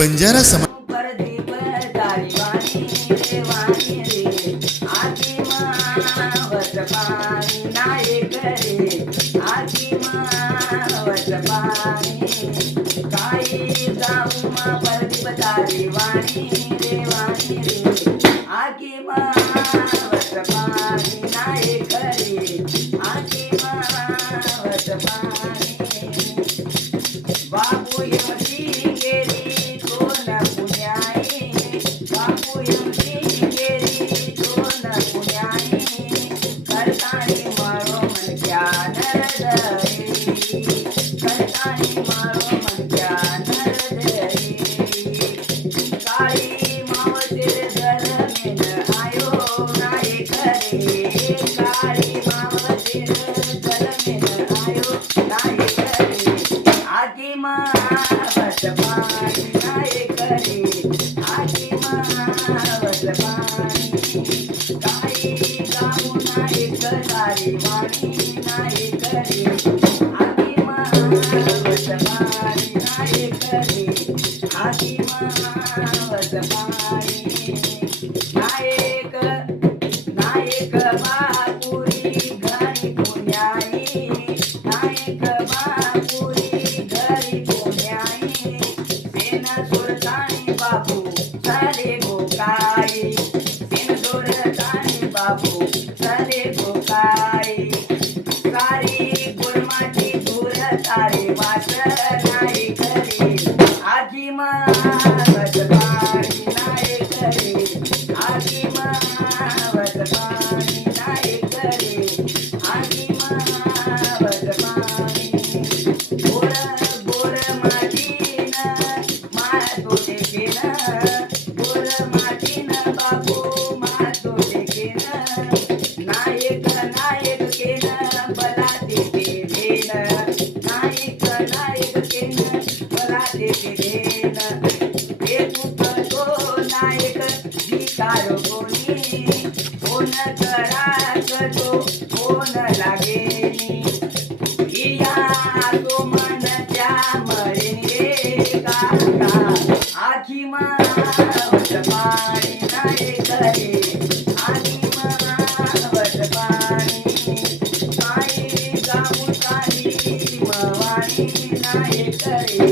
बंजारा समाज परदीप दारीवाणी रे वाणी रे आजी मावत पाणी नायक रे आजी मावत पाणी काही जाऊ मा परदीप दारीवाणी रे वाणी रे आजी मावत पाणी नायक रे आजी मावत पाणी बाबू यमती गेली कोण पुण्याई बापू यमती गेली कोण पुण्याई करताणी मारो मनक्या नरदरी करताणी मारो मनक्या नरदरी काळी मावतेर धर्मेन आयो नाही खरे काळी मावतेर धर्मेन आयो नाही खरे आजी मावत पाणी नाही करे आजी मावत पाणी काही गाऊ नाही कदारी वाणी नाही करे आजी मावत पाणी नाही करे आजी मावत पाणी नायक नायक बापुरी घरी पुण्याई नायक बापुरी घरी पुण्याई सेना सोडतानी बापू सारे गोकाई सेना सोडतानी बापू सारे गोकाई सारी गुरमाची दूर तारे वास नाही करे आजी मावत पाणी नाही करे आजी मावत पाणी नाही करे आजी मावत पाणी गोर गोर मातीन मातो टेकेन गोर मातीन बापू मातो टेकेन नायक नायक केन बला देते देन नायक नायक केन बला देते देन हे पुत तो नायक भिकार कोणी कोण कराक तो कोण लागेनी या तो मनच्या मरेन गे काका आजी मावत पाणी नाही करे आजी मावत पाणी काही गाऊ काही मवाणी नाही करे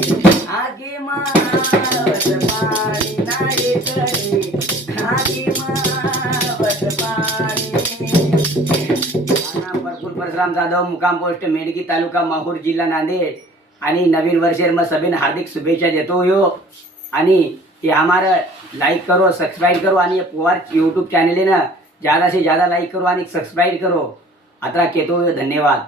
आजी मावत पाणी नाही करे आजी मावत पाणी भरपूर परशुराम जाधव मुकाम पोस्ट मेडकी तालुका माहूर जिल्हा नांदेड आणि नवीन वर्षेर मैं सभी हार्दिक शुभेच्छा देतो यो आणि ये हमारा लाइक करो सब्सक्राइब करो आणि पोवार यूट्यूब चैनल है ना ज़्यादा से ज़्यादा लाइक करो आणि सब्सक्राइब करो अतरा कहतो धन्यवाद।